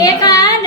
એ કાન